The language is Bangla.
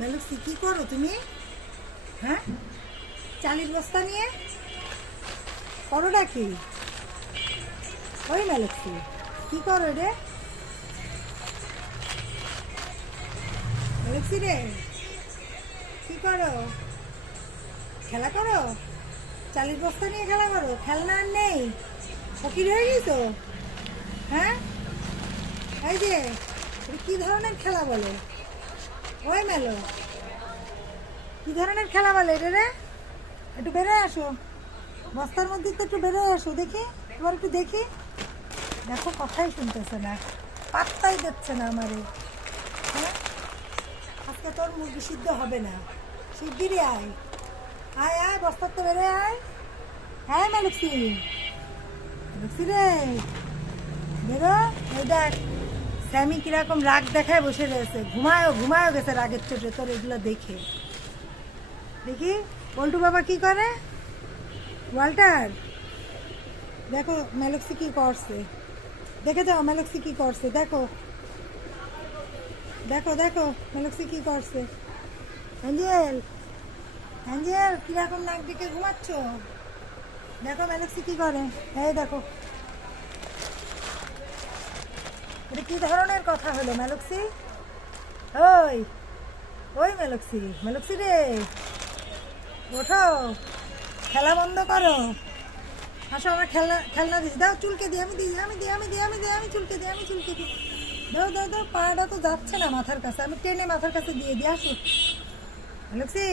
মেলুক্সি কি করো তুমি? হ্যাঁ, চালের বস্তা নিয়ে করোটা কি? ওই মেলুক্সি কি করো রে? মেলুক্সি রে, কি করো? খেলা করো? চালের বস্তা নিয়ে খেলা করো? খেলনা আর নেই? ফকির হয়ে গেছো? হ্যাঁ, এই যে এটা কি ধরনের খেলা বলো? ওই মেলো, কি ধরনের খেলা বলে এটা রে? একটু বেরোয় আসো, বস্তার মধ্যে তো একটু বেরোয় আসো দেখি, এবার একটু দেখি। দেখো কথাই শুনতেছে না, পাত্তাই দিচ্ছে না আমারে। হ্যাঁ, আজকে তোর মুরগি সিদ্ধ হবে না, শিগগিরই আয়। আয় আয়, বস্তার তো বেরোয় আয়। হ্যাঁ মেলুক্সি, মেলুক্সি রে বেরো। এই দেখ স্যামি কিরকম রাগ দেখায় বসে রয়েছে, ঘুমায়ও গেছে রাগের চোটে তোর এগুলো দেখে। দেখি পল্টু বাবা কি করে। ওয়াল্টার, দেখো মেলুক্সি কি করছে, দেখে যাও মেলুক্সি কি করছে। দেখো দেখো দেখো মেলুক্সি কি করছে। অ্যাঞ্জেল, অ্যাঞ্জেল কিরকম নাক ডেকে ঘুমাচ্ছ? দেখো মেলুক্সি কি করে। এই দেখো, এটা কি ধরনের কথা হলো মেলুক্সি? ওই ওই মেলুক্সি, মেলুক্সি রে ওঠো, খেলা বন্ধ করো। আসো আমার খেলনা খেলনা দিস, দাও চুলকে দিই, আমি চুলকে দিই, দাও দাও দাও, পাটা তো যাচ্ছে না মাথার কাছে, আমি টেনে মাথার কাছে দিয়ে আসো মেলুক্সি।